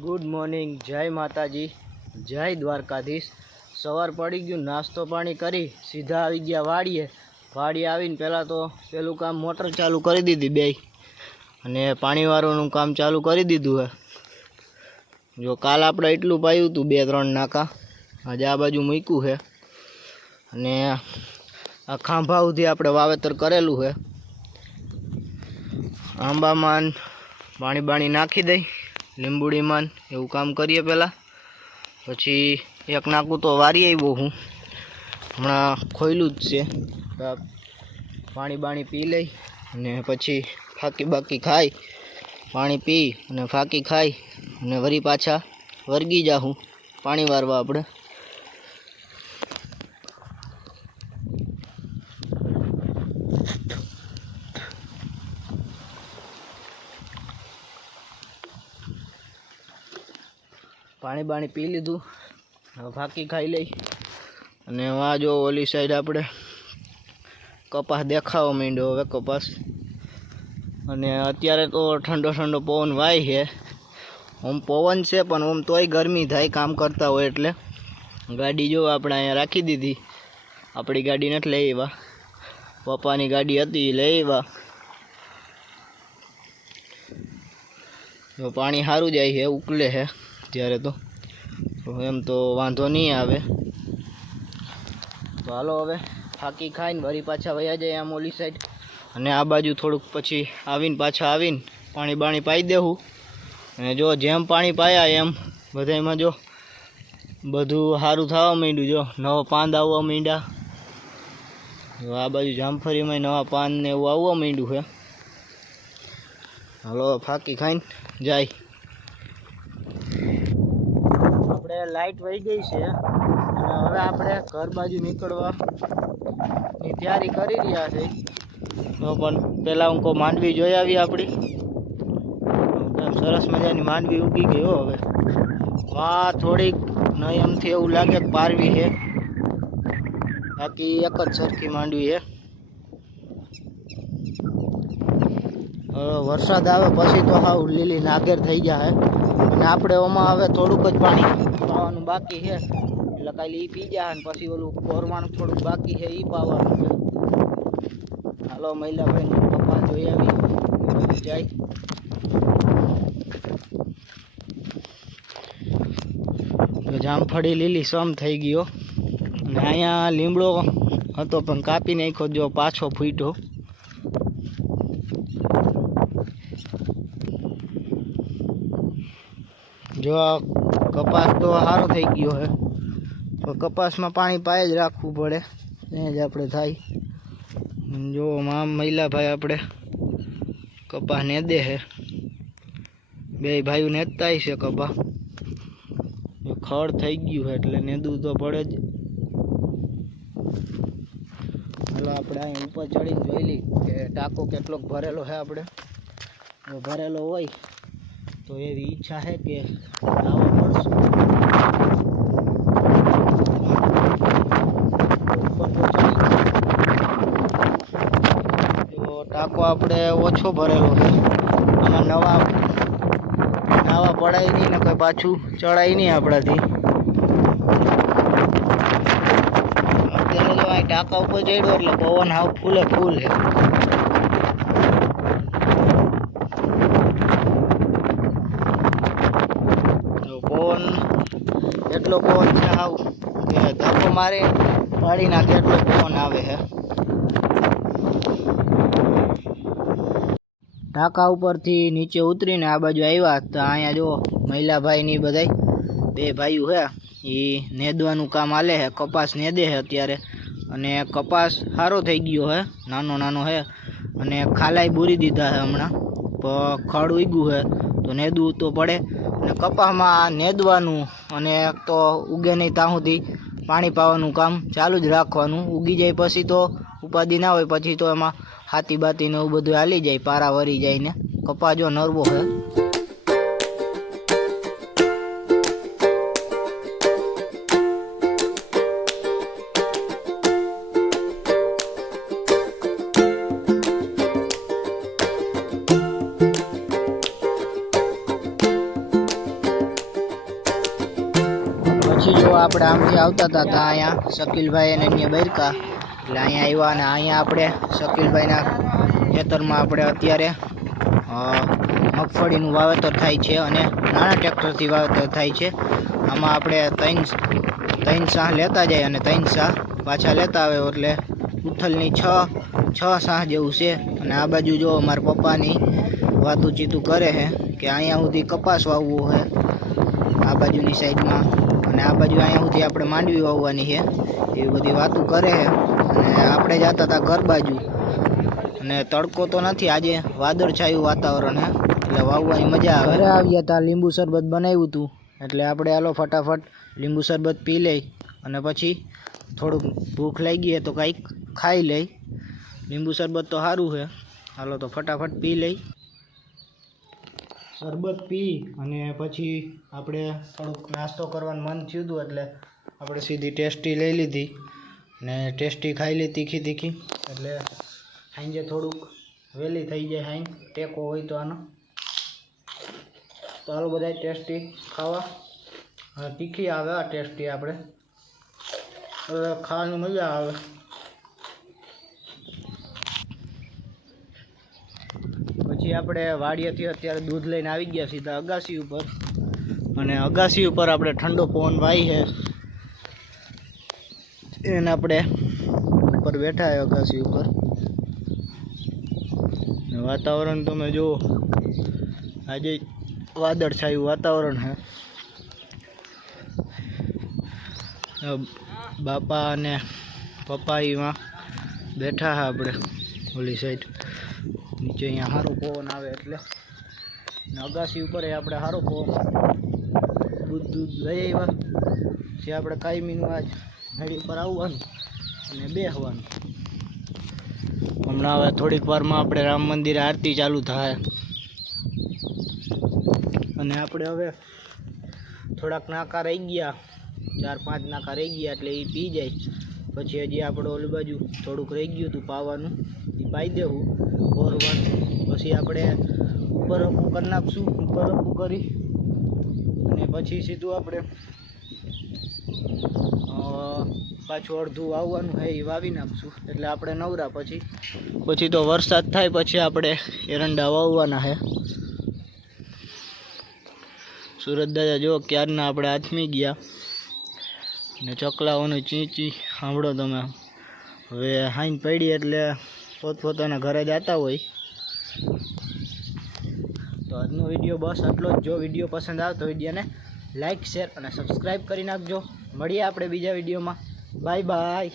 Good morning. जय माताजी, जय द्वारकाधीश। सवार पड़ी गયું, नास्तो पाणी करी सीधा આવી ગયા વાડીએ। વાડી આવીને પહેલાં તો પેલું કામ મોટર ચાલુ કરી દીધી બે, અને પાણીવાળું કામ ચાલુ કરી દીધું હે। જો કાલ આપણે એટલું પાયું હતું 2-3 નાકા, આજે આ બાજુ મૂક્યું છે। અને આ ખાંભા સુધી આપણે વાવેતર કરેલું છે। આંબામાં પાણી બાણી નાખી દઈ, લીંબુડીમાં એવું કામ કરીએ પહેલાં, પછી એક નાકું તો વારી આવ્યો હું, હમણાં ખોયલું જ છે। પાણી બાણી પી લઈ અને પછી ફાંકી બાકી ખાઈ, પાણી પી અને ફાંકી ખાઈ અને વળી પાછા વર્ગી જાઉં પાણી વારવા આપણે। પાણી બાણી પી લીધું, હવે ફાંકી ખાઈ લઈ અને આ જો ઓલી સાઈડ આપણે કપાસ દેખાવા માંડ્યો હવે કપાસ। અને અત્યારે તો ઠંડો ઠંડો પવન વાય છે, ઓમ પવન છે પણ ઓમ તોય ગરમી થાય કામ કરતા હોય એટલે। ગાડી જો આપણે અહીંયા રાખી દીધી, આપણી ગાડી નથી લઈ આવ્યા, પપ્પાની ગાડી હતી લઈ આવ્યા। જો પાણી સારું જાય છે, ઉકલે છે ત્યારે તો એમ તો વાંધો નહીં આવે। તો હાલો હવે ફાંકી ખાઈને વળી પાછા વયા જાય આમ ઓલી સાઈડ, અને આ બાજુ થોડુંક પછી આવીને પાછા આવીને પાણી બાણી પાઈ દેવું। અને જો જેમ પાણી પાયા એમ બધામાં જો બધું સારું થવા માંડ્યું, જો નવા પાંદ આવવા માંડ્યા। જો આ બાજુ જામફળીમાં નવા પાન ને એવું આવવા માંડ્યું છે। હાલો ફાંકી ખાઈને જાય। આપણે લાઈટ વહી ગઈ છે અને હવે આપણે ઘર બાજુ નીકળવાની તૈયારી કરી રહ્યા છે। તો પણ પહેલાં હું માંડવી જોઈ આવી આપણી, સરસ મજાની માંડવી ઉગી ગઈ હો। હવે વાહ થોડીક નયમથી એવું લાગે કે પારવી છે, બાકી એક જ સરખી માંડવી છે। વરસાદ આવે પછી તો હાવ લીલી નાગેર થઈ જાય, અને આપણે ઓમાં હવે થોડુંક જ પાણી પાવાનું બાકી છે, એટલે કાલે એ પી જાય ને પછી ઓલું કોરવાનું થોડુંક બાકી છે એ પાવાનું છે। હાલો મહિલાભાઈ પપ્પા જોઈ આવી જાય। જામફળી લીલી સમ થઈ ગયો, અને અહીંયા લીમડો હતો પણ કાપી નાખ્યો, જો પાછો ફૂટ્યો। જો આ કપાસ તો સારો થઈ ગયો છે, તો કપાસમાં પાણી પાય જ રાખવું પડે, એ જ આપણે થાય। જો મહિલાભાઈ આપણે કપાસ નેદે છે, બે ભાઈઓ નેદતા છે કપાસ, ખડ થઈ ગયું છે એટલે નેદવું તો પડે જ। હાલો આપણે અહીં ઉપર ચડીને જોઈ લઈ કે ટાંકો કેટલોક ભરેલો છે। આપણે જો ભરેલો હોય તો એવી ઈચ્છા છે કે લાવવા પડશે। તો ટાંકો આપણે ઓછો ભરેલો છે, આમાં નાવા પડાય નહીં ને કોઈ પાછું ચડાય નહીં આપણાથી। અત્યારે જો આ ટાંકા ઉપર ચડ્યો એટલે પવન હાવ ફૂલે ફૂલ છે। પવન એટલો પવન છે હાવ કે ધક્કો મારે પાડી નાખે એટલો પવન આવે છે। ટાંકા ઉપરથી નીચે ઉતરીને આ બાજુ આવ્યા તો અહીંયા જો મહિલાભાઈની બધા બે ભાઈઓ છે, એ નેદવાનું કામ હાલે છે, કપાસ નેદે છે અત્યારે। અને કપાસ સારો થઈ ગયો છે, નાનો નાનો છે, અને ખાલાઈ બૂરી દીધા છે હમણાં, ખડ ઉગ્યું છે તો નેદવું તો પડે। અને કપાસમાં નેદવાનું અને તો ઉગે નહીં ત્યાં સુધી પાણી પાવાનું કામ ચાલુ જ રાખવાનું, ઉગી જાય પછી તો ઉપાધિ ના હોય, પછી તો એમાં હાથી બાતીને એવું બધું હાલી જાય, પારા વરી જાય ને કપા જો નરવો છે। પછી જો આપણે આમથી આવતા હતા ત્યાં અહીંયા શકીલભાઈ અને અન્ય બૈરકા એટલે અહીંયા આવ્યા અને અહીંયા આપણે શકીલભાઈના ખેતરમાં આપણે અત્યારે મગફળીનું વાવેતર થાય છે અને નાના ટ્રેક્ટરથી વાવેતર થાય છે. આમાં આપણે ત્રણ સાહ લેતા જાય અને 3 સાહ પાછા લેતા આવે એટલે ઉથલની 6 સાહ જેવું છે. અને આ બાજુ જો અમારા પપ્પાની વાતું ચીતું કરે છે કે અહીંયા સુધી કપાસ વાવવું છે આ બાજુની સાઈડમાં, અને આ બાજુ અહીંયા સુધી આપણે માંડવી વાવવાની છે એવી બધી વાતું કરે છે. અને આપણે જતા હતા ઘર બાજુ અને તડકો તો નથી, આજે વાદળછાયું વાતાવરણ છે એટલે વાવવાની મજા આવે. ઘરે આવ્યા હતા, લીંબુ શરબત બનાવ્યું હતું એટલે આપણે હાલો ફટાફટ લીંબુ શરબત પી લઈ અને પછી થોડુંક ભૂખ લાગી હોય તો કંઈક ખાઈ લઈ. લીંબુ શરબત તો સારું છે, હાલો તો ફટાફટ પી લઈ. શરબત પી અને પછી આપણે થોડુંક નાસ્તો કરવાનું મન થયું હતું એટલે આપણે સીધી ટેસ્ટી લઈ લીધી ને ટેસ્ટી ખાઈ લી તીખી એટલે સાંજે થોડુંક વહેલી થઈ જાય, સાંજ ટેકો હોય તો આનો. તો હાલો બધા ટેસ્ટી ખાવા. તીખી આવે આ ટેસ્ટી આપણે ખાવાની મજા આવે. પછી આપણે વાડીએથી અત્યારે દૂધ લઈને આવી ગયા સીધા અગાસી ઉપર, અને અગાસી ઉપર આપણે ઠંડો પવન વાય છે એને આપણે ઉપર બેઠા છે અગાસી ઉપર. વાતાવરણ તમે જુઓ, આજે વાદળછાયું વાતાવરણ છે. બાપા અને પપ્પા એમાં બેઠા છે આપણે ઓલી સાઈડ નીચે. અહીંયા સારો પવન આવે એટલે અગાસી ઉપર આપણે સારો પવન દૂધ લઈ આવ્યા છે આપણે કાયમીનું. આજ નળી પર આવવાનું અને બેસવાનું. હમણાં હવે થોડીક વારમાં આપણે રામ મંદિરે આરતી ચાલુ થાય અને આપણે હવે થોડાક નાકા રહી ગયા, 4-5 નાકા રહી ગયા એટલે એ પી જાય. પછી હજી આપણે ઓલી બાજુ થોડુંક રહી ગયું હતું પાવાનું, એ પાઈ દેવું બોરવાનું. પછી આપણે ઉપર હપું કરી નાખશું, ઉપર હપું કરી અને પછી સીધું આપણે પાછું અડધું વાવવાનું છે એ વાવી નાખશું એટલે આપણે નવરા. પછી તો વરસાદ થાય પછી આપણે એરંડા વાવવાના છે. સુરત દાદા જો ક્યારના આપણે આથમી ગયા ને ચકલાઓની ચીંચી સાંભળો તમે. હવે હાઈન પડી એટલે પોતપોતાના ઘરે જતા હોય. તો આજનો વિડીયો બસ આટલો જ. જો વિડીયો પસંદ આવે તો વિડીયોને લાઈક, શેર અને સબસ્ક્રાઈબ કરી નાખજો. મળીએ આપણે બીજા વિડીયોમાં. Bye bye.